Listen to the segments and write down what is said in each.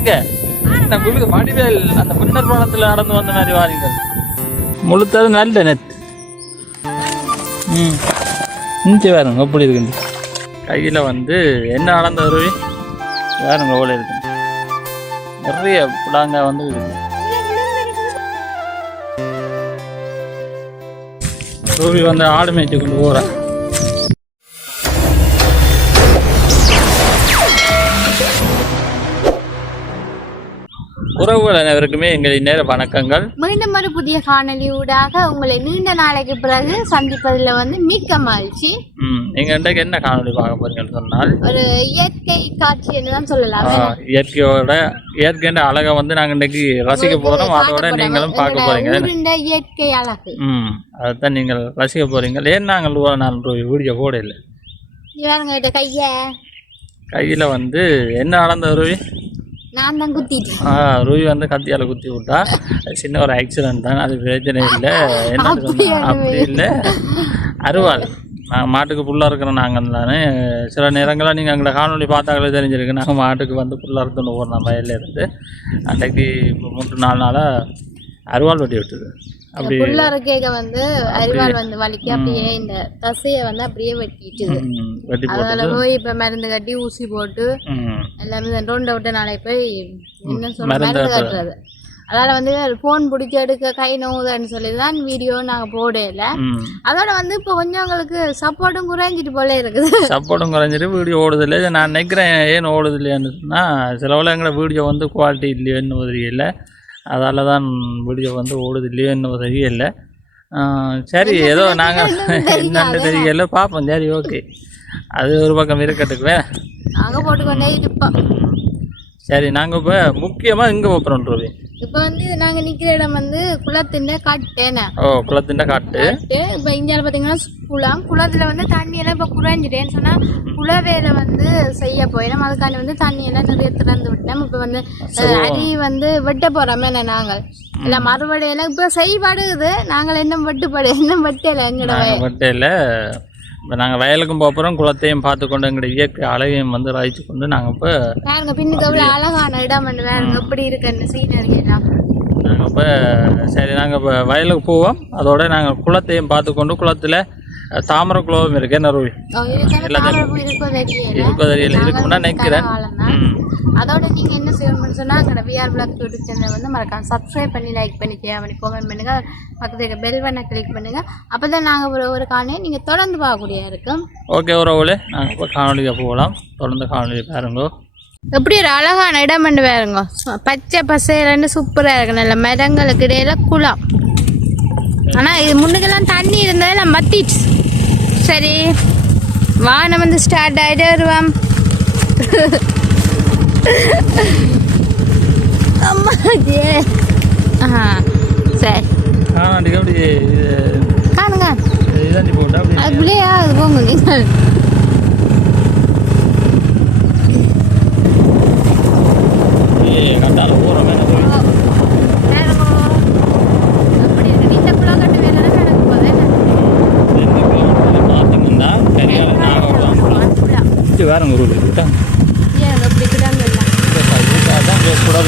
எங்க உங்களுக்கு வடிவேல் அந்த பின்னர் படத்துல நடந்து வந்த மாதிரி வாரீங்கள். முழுத்தது நல்ல நெத்து. இஞ்சி வேறுங்க எப்படி இருக்குங்க கையில் வந்து என்ன நடந்த உருவி வேறுங்க ஓலை இருக்கு. நிறைய புடாங்க வந்து இருக்கு. உருவி வந்து ஆடு மேய்ச்சி கொண்டு போகிறேன். உறவுகள் அனைவருக்குமே எங்களின் நேர வணக்கங்கள். மீண்டும் ஒரு புதிய காணொலியூடாக உங்களை நீண்ட நாளைக்கு பிறகு சந்திப்பதில் வந்து மிக்க மகிழ்ச்சி. நீங்க இன்றைக்கு என்ன காணொலி பார்க்க போறீங்கன்னு சொன்னால் ஒரு இயற்கை காட்சி என்றுதான் சொல்லலாம். இயற்கையோட அழகை வந்து நாங்க இன்றைக்கு ரசிக்க போறோம். அதோட நீங்களும் பார்க்க போறீங்க இயற்கை அழகு. அதுதான் நீங்கள் ரசிக்க போறீங்க. ஏன் நாங்கள் நான் வீடியோ போட இல்லை. கையில வந்து என்ன நடந்த ரூவி நான் தான் குத்திட்டேன். ரூவி வந்து கத்தியால குத்தி விட்டா. சின்ன ஒரு ஆக்சிடென்ட் தான், அது பிரச்சனை இல்லை. என்ன அப்படி இல்லை, அருவாள். நாங்கள் மாட்டுக்கு புல்லாக இருக்கிறோம். நாங்கள் தானே சில நேரங்களாக நீங்கள் அங்கே காணொலி பார்த்தாங்களே தெரிஞ்சிருக்கு. நாங்கள் மாட்டுக்கு வந்து புல்லாக எடுத்துன்னு போகிறோம் வயலில் இருந்து. அன்றைக்கு 3-4 நாளாக அருவாள் வெட்டி விட்டுது. அப்படி புல்லாரக்கேக வந்து அரிவாள் வந்து வலிக்கு அப்படியே இந்த தசையை வந்து அப்படியே வெட்டிட்டுது. அதனால போய் இப்ப மருந்து கட்டி ஊசி போட்டு எல்லாமே ரொண்ட விட்ட நாளை போய் என்ன சொல்ல மருந்து கட்டுறது. அதனால வந்து போன் பிடிச்சி எடுக்க கை நோவுதுன்னு சொல்லிதான் வீடியோ நாங்க போடல. அதோட வந்து இப்ப கொஞ்சம் உங்களுக்கு சப்போர்ட்டும் குறைஞ்சிட்டு போல இருக்குது. சப்போர்ட்டும் குறைஞ்சிட்டு வீடியோ ஓடுது இல்லையா. நான் நினைக்கிறேன் ஏன் ஓடுது இல்லையான்னு சிலவில் எங்களை வீடியோ வந்து குவாலிட்டி இல்லையோன்னு உதவியில்லை. அதால தான் வீடியோ வந்து ஓடுது இல்லையோன்னு தெரியல. சரி, ஏதோ நாங்கள் என்னன்னு தெரியல, பார்ப்போம். சரி, ஓகே, அது ஒரு பக்கம் இருக்கட்டுக்குவே நாங்கள் போட்டுக்கொண்டே இருப்போம். சரி, நாங்கள் இப்போ முக்கியமாக இங்கே போகிறோம் ரூபி. இப்போ வந்து நாங்கள் நிற்கிற இடம் வந்து குளத்தின் காட்டேன. குளத்தின் காட்டு. இப்போ இந்தியாவில் பார்த்தீங்கன்னா குளத்தில் வந்து தண்ணியெல்லாம் இப்போ குறைஞ்சிட்டேன்னு சொன்னால் குளவேலை வந்து செய்ய போயிடும். அதுக்காண்டி வந்து தண்ணியெல்லாம் நிறைய திறந்து விட்டோம். இப்போ வந்து அடி வந்து வெட்ட போகிறோமே நாங்கள் இல்லை மறுபடியெல்லாம் இப்போ செய்யப்படுது. நாங்கள் இன்னும் வெட்டலை எங்களோட வெட்டையில். இப்போ நாங்கள் வயலுக்கும் போகிறோம், குளத்தையும் பார்த்து கொண்டு எங்களுடைய இயற்கை அழகையும் வந்து ரசித்து கொண்டு நாங்கள் இப்போ வேறுங்க பின்னுக்கு அவ்வளோ அழகான இடம் வந்து வேறுங்க எப்படி இருக்குன்னு சீனரி எல்லாம். நாங்கள் இப்போ சரி, நாங்கள் இப்போ வயலுக்கு போவோம். அதோட நாங்கள் குளத்தையும் பார்த்து கொண்டு குளத்தில் தாமரை குளமும் இருக்கு. என்ன ரூபி இருக்குன்னா நினைக்கிறேன். அதோட நீங்க என்ன செய்யணும்னு சொன்னா அங்கே விஆர் பிளாக் யூடியூப் சேனல் வந்து மறக்காம சப்ஸ்கிரைப் பண்ணி லைக் பண்ணி ஷேர் பண்ணி கமெண்ட் பண்ணுங்க. பக்கத்துக்கு பெல் பட்டனை கிளிக் பண்ணுங்க. அப்பதான் நாங்க ஒரு காணொலியை நீங்க தொடர்ந்து பார்க்கக்கூடிய இருக்கும். ஓகே உறவுகளே, நாங்கள் இப்போ காணொலிக்கு போகலாம். தொடர்ந்து காணொலி பாருங்க. எப்படி ஒரு அழகான இடம் பண்ணி வேறுங்க. பச்சை பசையிலன்னு சூப்பரா இருக்கு. நல்ல மரங்களுக்கு இடையில குளம். ஆனா இது முன்னுக்கெல்லாம் தண்ணி இருந்தாலும் நான் மத்திட்டு. சரி, வானம் வந்து ஸ்டார்ட் ஆகிட்டே வருவான். அம்மா சரி காணுங்க அப்படியே அது போங்க நீங்கள். வேறங்க ஒரு விட்டாங்க கூட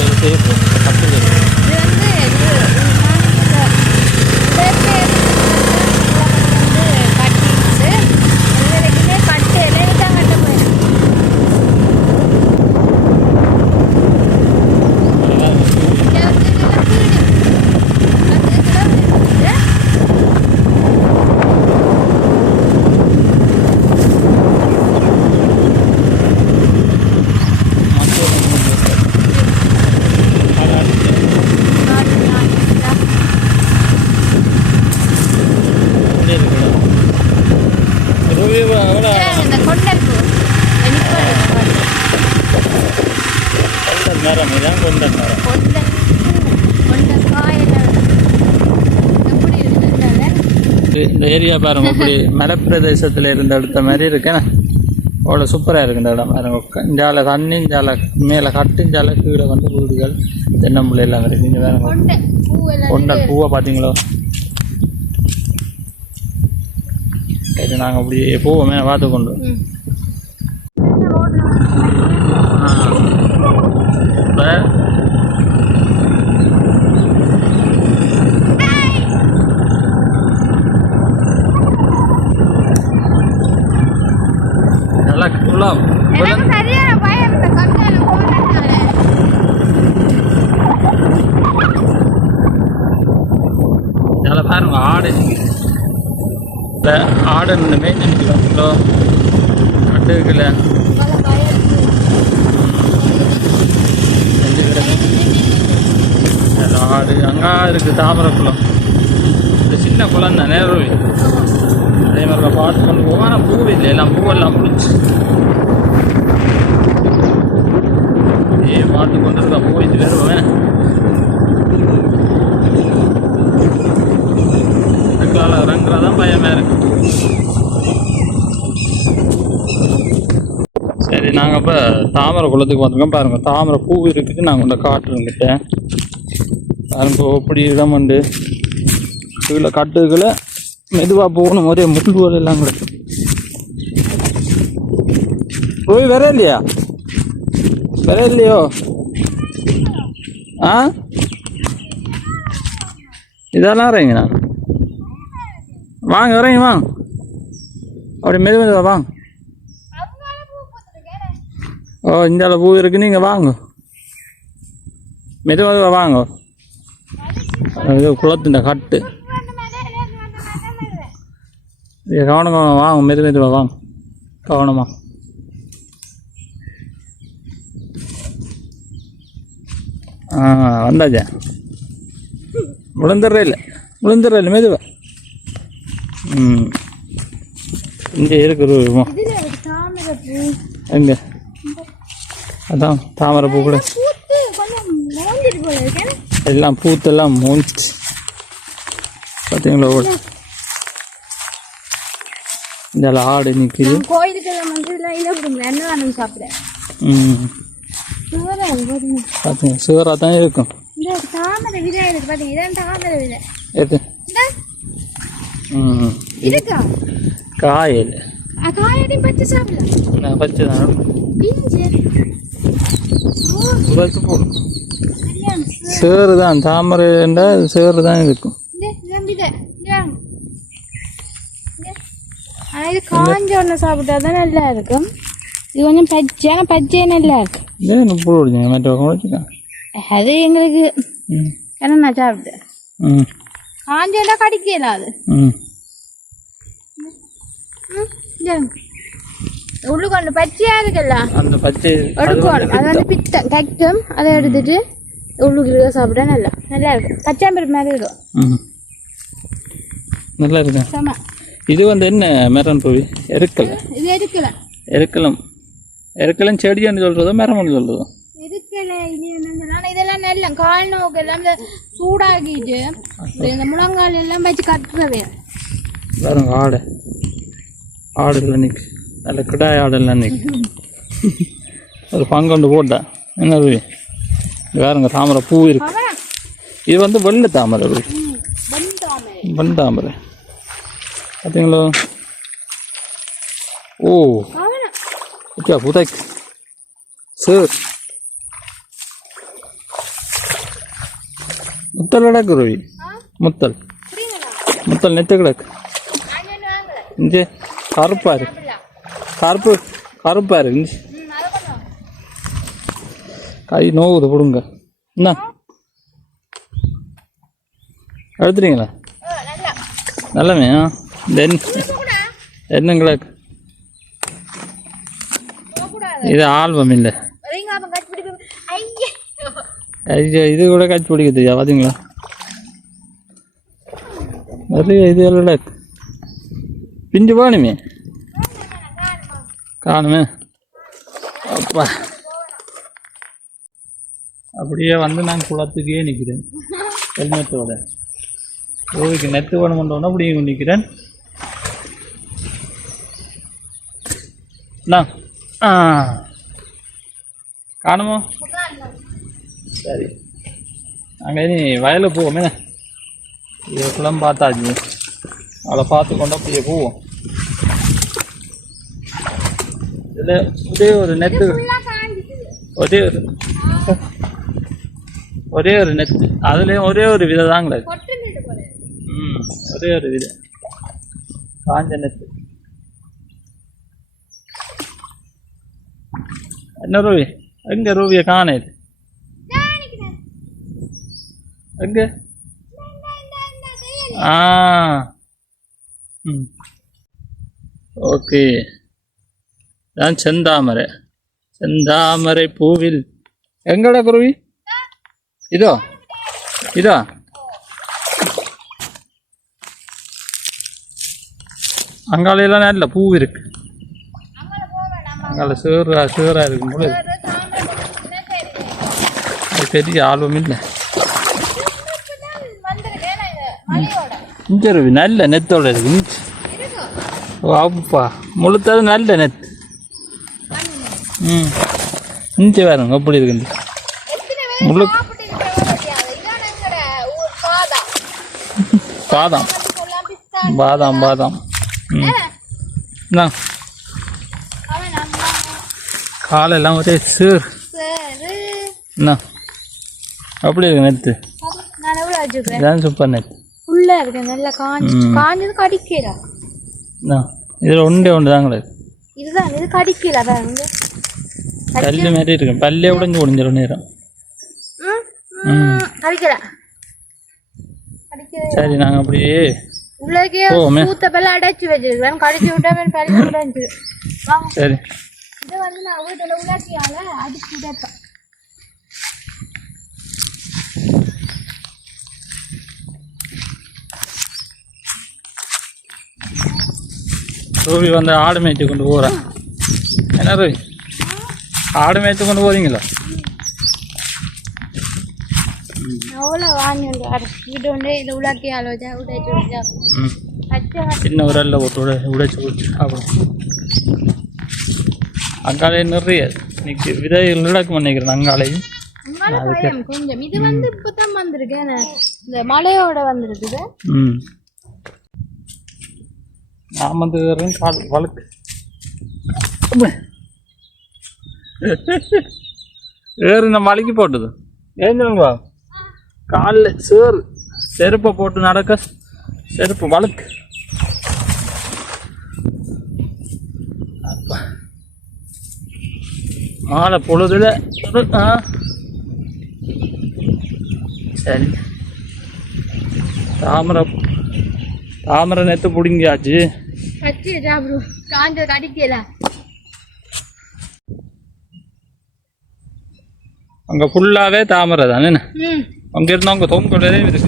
இந்த ஏரியா பாருங்க, இப்படி மலைப்பிரதேசத்தில் இருந்த எடுத்த மாதிரி இருக்கேன். அவ்வளோ சூப்பராக இருக்கு இந்த இடம் பாருங்க. இஞ்சால தண்ணி, இஞ்சால மேலே கட்டு, இஞ்சால கீழே வந்து வீடுகள், தென்னம்புள்ளை எல்லாம் இருக்கு. இங்கே வேற கொண்டல் பூவை பார்த்தீங்களோ. சரி, நாங்கள் அப்படி பூவை பார்த்து கொண்டு இப்போ நல்லா குளம் எனக்கு சரியான பயம் இந்த கங்கால போனதுனால. நல்லா பாருங்க ஆடு இல்லை ஆடு இந்த மேய்ஞ்சிருக்கீங்களோ கட்டுக்கல பல பயம் ஆடு அங்கே இருக்குது தாமரை குளம் இந்த சின்ன குளம் தான் நேரம் அதே மாதிரி பார்த்து கொண்டு போவோம் ஆனால் பூ இல்லை எல்லாம் பூவெல்லாம் முடிச்சு பார்த்து கொண்டு இருக்கா போயிட்டு வருவேன் இதுக்கால இறங்குறதான் பயமா இருக்கு. சரி நாங்கள் இப்போ தாமரை குளத்துக்கு வந்திருக்கோம் பாருங்க தாமரை பூ இருக்குது நாங்கள் கொண்ட காட்டுருங்கிட்டேன் பாருங்க எப்படி இடம் உண்டு கீழே கட்டுகளை மெதுவாக போகணும் ஒரே முள்ளுவல் எல்லாம் கிடக்கு போய் வேற இல்லையா வேற இல்லையோ ஆ இதெல்லாம் இறங்க நான் வாங்க இறங்கி வாங்க அப்படி மெதுவாக வாங்க ஓ இந்த பூ இருக்கு நீங்கள் வாங்க மெதுவாக வாங்க இது குளத்தின் கட்டு கவனம் வாங்க மெதுவாக வாங்க கவனமா வந்தாச்சா விழுந்துடுற இல்லை மெதுவா இங்கே இருக்கிற எங்கே அதான் தாமரை பூ கூட எல்லாம் பூத்தெல்லாம் மூஞ்சிச்சு பார்த்தீங்களா இந்த ஆடு நிற்கிது பார்த்தீங்க சுவராக தான் இருக்கும் எது காயில் பச்சை தான் போடும் சேறு தான் தாமரைண்டா சேறு தான் இருக்கும் இது காஞ்ச ஒன்று சாப்பிட்டா தான் நல்லா இருக்கும் இது கொஞ்சம் பச்சையான பச்சையே நல்லா இருக்கு அது எங்களுக்கு ஏன்னா நான் சாப்பிட்டேன் காஞ்சோண்டா கடிக்கல அது உள்ளுக்கொண்டு பச்சையா இருக்குல்ல அந்த பச்சை எடுக்கணும் அது வந்து பித்தம் கக்கும் அதை எடுத்துட்டு உள்ளுக்கு சாப்பிட்டா நல்லா இருக்கும் பச்சாம்பருப்பு மாதிரி இருக்கும் நல்லா இருக்கு ஆமா இது வந்து என்ன மரம் போய் எருக்கலை இது எருக்கலம் செடியான்னு சொல்றதோ மரம்னு சொல்றதோ எருக்கலை இது என்னன்னா இதெல்லாம் நல்ல கால் நோக்கு எல்லாம் சூடாக்கிட்டு இந்த முழங்கால் எல்லாம் வச்சு கட்டுறவே பாருங்க ஆடுலாம் நிற்கு நல்ல கிடாய் ஆடெல்லாம் நிற்கு ஒரு பங்கொண்டு போட்டா என்ன ரூபி வேறுங்க தாமரை பூ இருக்கு இது வந்து வெள்ளை தாமரை ரூபி வெண் தாமரை பார்த்தீங்களா ஓ புதைக்கு சார் முத்தல் கிடக்கு ரவி முத்தல் நெத்து கிடக்கு இங்கே கருப்பாரு கருப்பாரு இஞ்சி கை நோவுது கொடுங்க என்ன எடுத்துறீங்களா நல்லமே என்ன கிடக்கு இது ஆல்பம் இல்லை ஐயோ இது கூட காய்ச்சி பிடிக்க தெரியா பார்த்தீங்களா நிறைய இது எல்லாம் பிஞ்சு போகணுமே காணுமே அப்பா அப்படியே வந்து நான் குளத்துக்கே நிற்கிறேன் ஹெல்மெட்டோட கோவிக்கு நெத்து வேணுமென்றோன்னா அப்படியே நிற்கிறேன் காணுமோ சரி நாங்கள் இனி வயலில் போவோமே இதுக்கெல்லாம் பார்த்தாச்சு அவளை பார்த்து கொண்டு அப்படியே போவோம் இதில் ஒரே ஒரு நெத்து ஒரே ஒரு ஒரே ஒரு நெத்து அதுலேயும் ஒரே ஒரு விதை தான் கிடக்கு. ஒரே ஒரு விதை காஞ்ச நெத்து. என்ன ரூபி எங்க ரூபியை காணேது எங்க? ஓகே தான் செந்தாமரை. செந்தாமரை பூவில் எங்கடா குருவி? இதோ இதோ அங்காலையெல்லாம் நல்ல பூ இருக்கு. அங்கால சேரா இருக்கும் போல அது பெரிய ஆல்பம் இல்லை. இங்கே ரூபி நல்ல நெத்தோட இருக்கு. ஓ அப்பா முழுத்தது நல்ல நெத்து. இங்கே வேறுங்க எப்படி இருக்குண்டு முழு பாதாம் பாதாம் பாதாம். என்ன காலெல்லாம் ஒரே சேர். என்ன அப்படி இருக்கு நெத்து? இதான் சூப்பர் நெத்து. ஃபுல்லா இருக்கு நல்லா காஞ்சது கடிக்கல. இதில் ஒன்று தாங்களே இதுதான் இது கடிக்கல. கல்லு மாதிரி இருக்கு. பல்லே உடஞ்சி முடிஞ்சிடும் நேரம். கடிக்கல. சரி நாங்கள் அப்படியே உள்ளே பூத்த பல்ல அடைச்சி வச்சிருக்கேன். கடிச்சு விட்டா பல்ல உடைஞ்சு. சரி இதை வந்து நான் வீட்டில் உள்ளாக்கியால அடிச்சு விட்டேன். ரூபி வந்து ஆடு மேய்ச்சி கொண்டு போகிறேன். என்ன ரூபி ஆடு மேய்ச்சி கொண்டு போகிறீங்களா? அவ்வளோ வாங்கி வீட்டு ஒன்றே இதை உள்ளாக்கி ஆலோசா உடைச்சு விட்டா சின்ன ஒரு அல்ல போட்டு உடைச்சி சாப்பிடும். அங்காலே நிறைய இன்னைக்கு விதைகள் நடக்கும் நினைக்கிறேன். அங்காலையும் கொஞ்சம் இது வந்து இப்பதான் வந்திருக்கேன். இந்த மழையோட வந்திருக்குது. நான் வந்து கால் வழுக்கு ஏறு நம்ம மலைக்கு போட்டது ஏஞ்சிருங்க. காலில் செருப்பை போட்டு நடக்க செருப்பு வழுக்கு. மாலை பொழுதுல சரி தாமரை நேற்று பிடிங்கியாச்சு. காஞ்ச கடிக்கல. அங்கே ஃபுல்லாகவே தாமரை தானே. அங்கே இருந்து அவங்க தொங்க இருக்கு.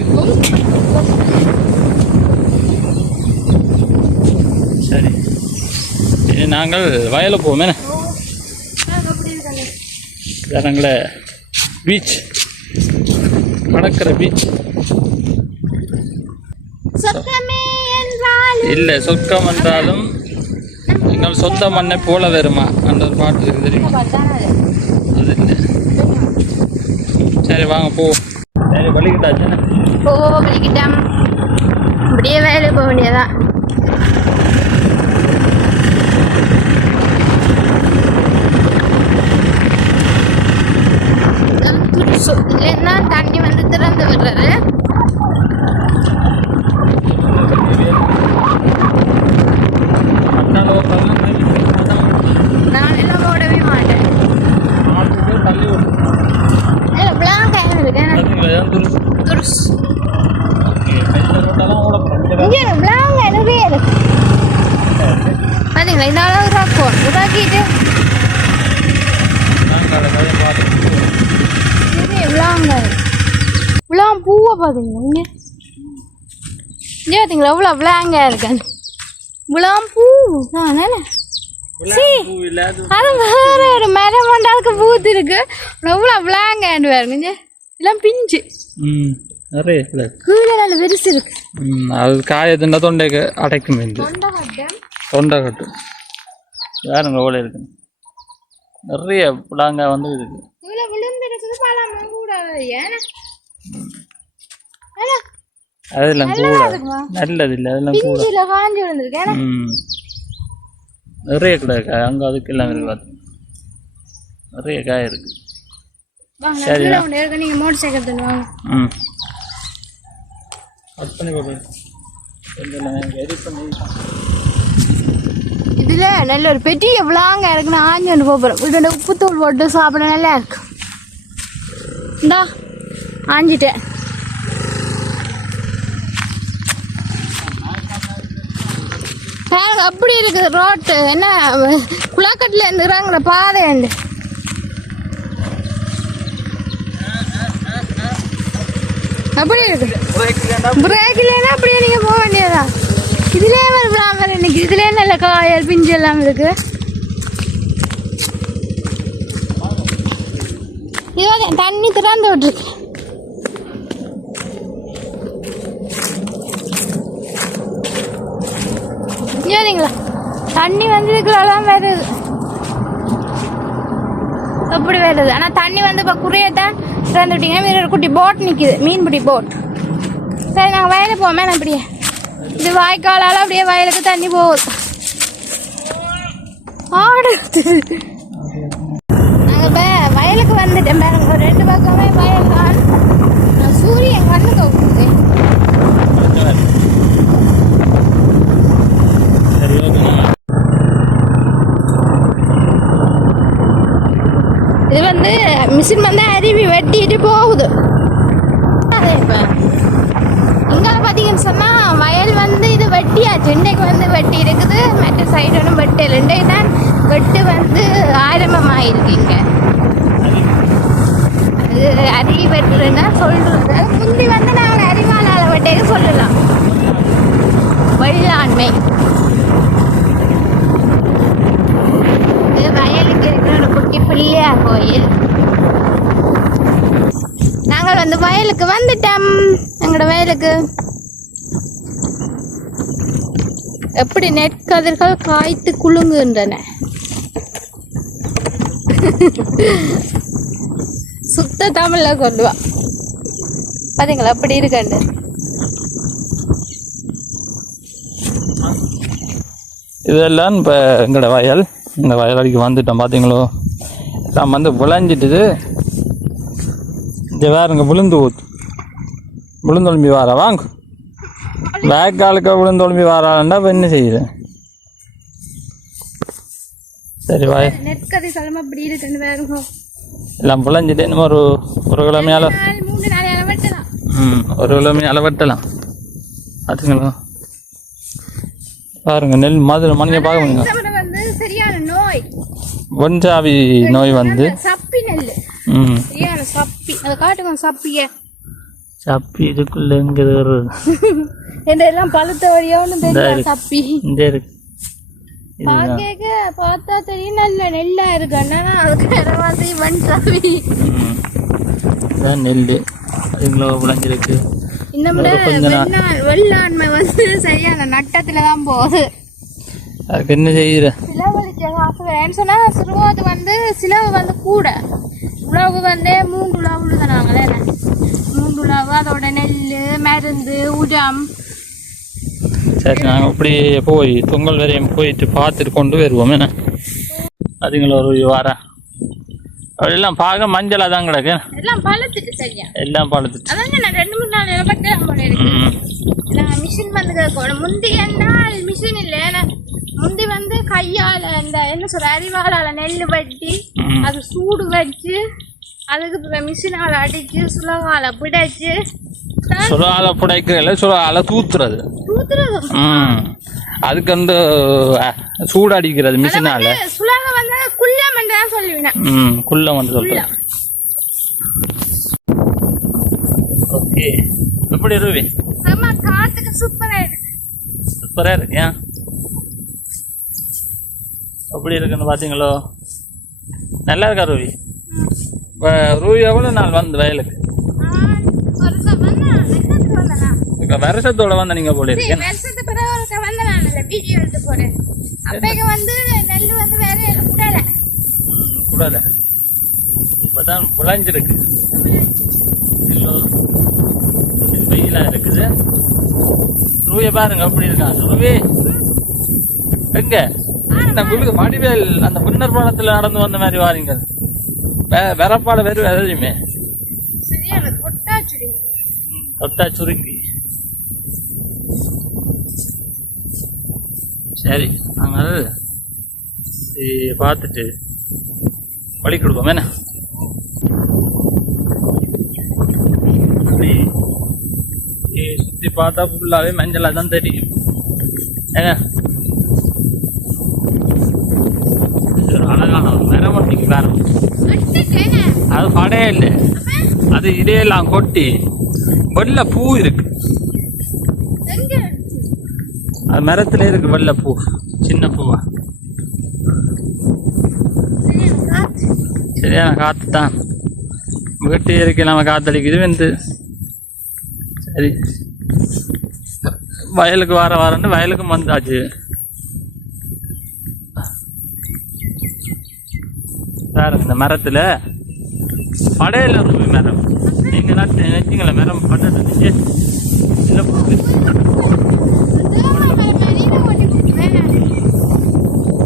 சரி இனி நாங்கள் வயலை போவோமே. ஜனங்கள பீச் கடற்கரை பீச் இல்லை சொர்க்கம் என்றாலும் எங்கள் சொந்த மண்ணை போல வருமா அந்த ஒரு பாட்டு இருக்கு தெரியுமா? அது இல்லை. சரி வாங்க போ. சரி வலிக்கிட்டாச்சு. வலிக்கிட்டாம். அப்படியே வேலை போக வேண்டியதான். இல்லைன்னா தண்ணி வந்து திறந்து விடுறாரு. நான் எல்லாம் ஓடவே மாட்டேன். பாத்தீங்களா இந்த அளவு ராக்கும் உதாக்கிட்டு விளாங்க பூவை பாத்தீங்களா? பார்த்தீங்களா எவ்வளோ விளாங்க இருக்கேன். விளாம் பூ அது வேற ஒரு மரம் கொண்டாதுக்கு பூத்து இருக்கு. எவ்வளோ விளாங்கன்னு பாருங்க. எல்லாம் பிஞ்சு நிறைய கீழே நல்ல வெரிசு இருக்கு. அது காயத்துண்டா தொண்டைக்கு அடைக்கும். தொண்டை கட்டும் வேறுங்க ஓலை இருக்கு. நிறைய புலாங்க வந்து இருக்கு. அதெல்லாம் கூட நல்லது இல்லை. அதெல்லாம் கூட காஞ்சி விழுந்திருக்கு. நிறைய கிடையாது அங்கே. அதுக்கு எல்லாம் இருக்கு பார்த்து நிறைய காய் இருக்கு. சரி நீங்கள் மோட்டர் சைக்கிள் தருவாங்க. ம் கட் பண்ணி போடு எடிட் பண்ணி இதில் நல்ல ஒரு பெட்டி எவ்வளோங்க இருக்குன்னு ஆஞ்சி கொண்டு போகிறோம். வீட்டோட உப்புத்தூள் போட்டு சாப்பிட நல்லா இருக்கு. இந்தா ஆஞ்சிட்டேன். அப்படி இருக்குது ரோட்டு. என்ன குளக்கட்டில் இருந்துறாங்கிற பாதை உண்டு. அப்படி இருக்குது. பிரேக் இல்லைன்னா அப்படியே நீங்கள் போக வேண்டியதா. இதுலேயே வரலாம் வேறு இன்னைக்கு. இதுலேயே நல்ல காயல் பிஞ்சு எல்லாம் இருக்கு. இது தண்ணி திறந்து விட்டுருக்கு. சரிங்களா தண்ணி வந்து இதுக்குள்ளலாம் வருது. எப்படி வருது? ஆனால் தண்ணி வந்து இப்போ குறையத்தான் திறந்து விட்டீங்கன்னா வேற ஒரு குட்டி போட் நிற்கிது. மீன்பிடி போட். சரி நாங்கள் வயலுக்கு போவோமே. நான் அப்படியே இது வாய்க்காலால் அப்படியே வயலுக்கு தண்ணி போகுது. ஆடு நாங்கள் இப்போ வயலுக்கு வந்துட்டேன் பாருங்க. ஒரு 2 பக்கமே வயல் தான். சூரியன் கண்ணுக்கு போகுது. இது வந்து மிஷின் வந்து அருவி வெட்டிட்டு போகுது. அதே இப்போ இங்கே பார்த்தீங்கன்னு சொன்னால் வயல் வந்து இது வெட்டியாச்சு. இன்றைக்கு வந்து வெட்டி இருக்குது. மற்ற சைடு ஒன்றும் வெட்டல. இன்றைக்கு தான் வெட்டு வந்து ஆரம்பமாயிருக்கு. இங்கே அது அருவி வெட்டுறதுன்னா சொல்கிறது. முந்தி வந்து நாங்கள் அரிவாளால் வெட்டேக்க சொல்லலாம். வெள்ளாண்மை வயலுக்கு இருக்கிற ஒரு குட்டி பிள்ளையார் கோயில். நாங்கள் வந்து வயலுக்கு வந்துட்டோம். எங்களோட வயலுக்கு எப்படி நெற்கதிர்கள் காய்த்து குலுங்குகின்றன. சுத்த தமிழ்ல சொல்லுவா. பாத்தீங்களா அப்படி இருக்காண்டு. இதெல்லாம் இப்போ எங்களோட வயல். இந்த வயலடிக்கு வந்துட்டோம். பார்த்தீங்களோ எல்லாம் வந்து விளைஞ்சிட்டுது. இந்த வேறுங்க விழுந்தொழும்பி வாரா வாங்க. வேக்காலுக்கு விழுந்தொழும்பி வாராண்டா இப்போ என்ன செய்யுது? சரி வாய நெற்கதி கிழமை அப்படி இருக்குன்னு வேறுங்க. எல்லாம் விளைஞ்சிட்டு இன்னும் ஒரு கிழமையால 3 நாள் வெட்டலாம். ஒரு கிழமையால வெட்டலாம். பார்த்தீங்களா பாருங்க நெல் மாதிரி மணியை பார்க்க முடியுங்க. வந்து சரியான நோய் ஒன்றாவி நோய் வந்து சப்பி நெல். சரியான சப்பி. அதை காட்டுங்க சப்பிய. சப்பி இதுக்குள்ள எங்க எல்லாம் பழுத்த வழியோன்னு தெரியல. சப்பி இந்த இருக்கு. பார்த்தா தெரியும் நல்ல நெல்லா இருக்கு. அண்ணா அதுக்கு வந்து வெண்சாவி நெல் அதுங்களோ விளைஞ்சிருக்கு. இன்னும் வெள்ளாண்மை வந்து சரியான நட்டத்துலதான் போகுது. அதுக்கு என்ன செய்யுற? சிலவழிச்ச காசு சொன்னா சிறுவாது வந்து சிலவு வந்து கூட உழவு வந்து 3 உழவு தானாங்களே. 3 உழவு அதோட நெல் மருந்து உரம். சரி நாங்கள் இப்படி போய் பொங்கல் வரையும் போயிட்டு பார்த்துட்டு கொண்டு வருவோம். என்ன அதுங்கள ஒரு வாரம் எல்லாம் பார்க்க மஞ்சளாக தான் கிடக்கு. எல்லாம் பழுத்துட்டு சரியா எல்லாம் பழுத்துட்டு. அதான் நான் 2-3 நாள் பட்டேன் போல இருக்கு. நான் மிஷின் வந்து முந்தி என்னால் மிஷின் இல்லை. முந்தி வந்து கையால் இந்த என்ன சொல்ற அரிவாளால் நெல் வெட்டி அது சூடு வச்சு அதுக்கு மிஷினால் அடிச்சு சுலகால பிடைச்சு சுலகால பிடைக்கிறதுல சுலகால தூத்துறது. அதுக்கு வந்து சூடு அடிக்கிறது மிஷினால. சுலக வந்து குள்ளம் தான் சொல்லுவேன். குள்ளம் வந்து சொல்றேன். ஓகே எப்படி ரூபி? ஆமா காத்துக்கு சூப்பரா இருக்கு. சூப்பரா இருக்கு. ஏன் எப்படி இருக்குன்னு பார்த்தீங்களோ? நல்லா இருக்கா ரூபி? இப்போ ரூபி எவ்வளோ நாள் வந்து வயலுக்கு? இப்போ வருஷத்தோட வந்து நீங்கள் போல இருக்கேன். வருஷத்துக்கு பிறகு வந்த நான் வீடியோ எடுத்து போறேன். அப்பைக்கு வந்து நெல் வந்து வேற குடலை குடலை இப்போதான் விளைஞ்சிருக்கு. வெயிலாக இருக்குது. ரூபியை பாருங்க எப்படி இருக்கா ரூபி? எங்க வடிவேல் அந்த பின்னர் பாலத்தில் நடந்து வந்த மாதிரி வாரீங்க. வெறப்பாடு வெறும் எதையுமே சரியான கொட்டாச்சுடி. தொட்டா சுருக்கி. சரி நாங்கள் பார்த்துட்டு வழி கொடுப்போம் என்ன. சுற்றி பார்த்தா ஃபுல்லாகவே மஞ்சளாக தான் தெரியும் ஏங்க. இது ஒரு அழகான ஒரு மரம் ஒட்டிக்கு வேறு அது படையே இல்லை. அது இடையெல்லாம் கொட்டி வெள்ளை பூ இருக்கு. அது மரத்துல இருக்கு வெள்ளை பூ, சின்ன பூவா. சரியான காற்று தான் வீட்டு இயற்கை நம்ம காத்தடிக்குது வந்து. சரி வயலுக்கு வரன்னு வயலுக்கும் வந்தாச்சு. சார் இந்த மரத்தில் படையில ரூபி மரம் நீங்கள் நினைச்சிங்கள மரம் பட்டு இல்லை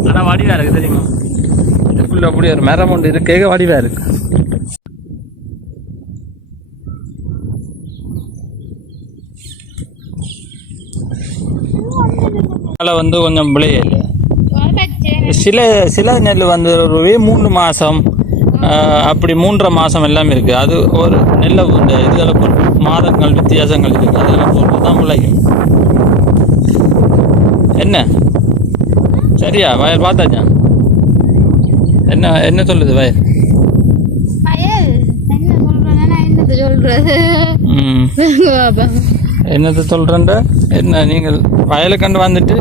ஆனால் வடிவாக இருக்குது தெரியுமா. இதுக்குள்ள அப்படி ஒரு மரம் ஒன்று இருக்கே வடிவாக இருக்கு. அதில் வந்து கொஞ்சம் விளையல சில நெல் வந்து ஒரு 3 மாதம் அப்படி 3.5 மாதம் எல்லாம் இருக்குது. அது ஒரு நெல்லை இந்த இதில் மாதங்கள் வித்தியாசங்கள் இருக்குது. அதெல்லாம் பொறுத்து தான் விளையும். என்ன சரியா வயல் பார்த்தாச்சா? என்ன சொல்லுது வயல்? என்னது சொல்கிறேன்ட என்ன நீங்கள் வயலை கண்டு வந்துட்டு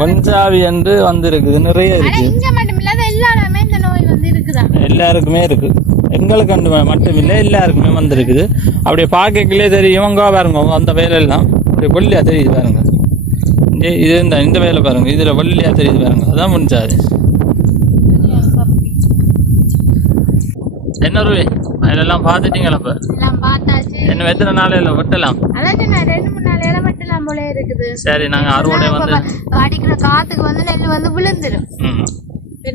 வஞ்சாவி என்று வந்திருக்குது. நிறைய இருக்கு. எல்லாருக்குமே இருக்கு. எங்களுக்கு கண்டு மட்டும் இல்லை, எல்லாருக்குமே வந்திருக்குது. அப்படியே பார்க்கலே தெரியும். அங்கே பாருங்க அந்த வேலையெல்லாம் அப்படியே வெள்ளியா தெரியுது பாருங்க. இது இந்த வேலை பாருங்க, இதுல வெள்ளியா தெரியுது பாருங்க. அதான் முடிஞ்சாது. என்ன ரூபி அதெல்லாம் பார்த்துட்டீங்களா? இப்போ என்ன எத்தனை நாளையில வெட்டலாம்? சரி நாங்க அறுவடை வந்து அடிக்கிற காத்துக்கு வந்து நெல் வந்து விழுந்துடும்.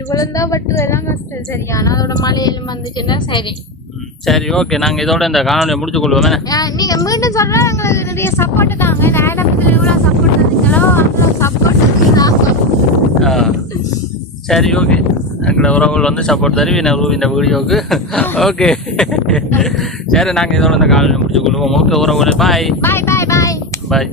விழுந்தா வெட்டுறதெல்லாம் கஷ்டம். சரியான அதோட மழையிலும் வந்துச்சுன்னா சரி. சரி ஓகே, நாங்க இதோட இந்த காணொலியை முடிச்சு கொள்வோமே. நீங்க மீண்டும் சொல்றா எங்களுக்கு நிறைய சப்போர்ட் தாங்க. இந்த ஆடம்பத்தில் எவ்வளவு சப்போர்ட் தந்தீங்களோ அவ்வளோ சப்போர்ட் தந்தீங்க. சரி ஓகே, எங்களோட உறவுகள் வந்து சப்போர்ட் தருவீங்க இந்த வீடியோவுக்கு. ஓகே சரி நாங்கள் இதோட இந்த காலையில் முடிச்சு கொள்வோம். ஓகே உறவுகளே பாய் பாய் பாய் பாய் பாய்.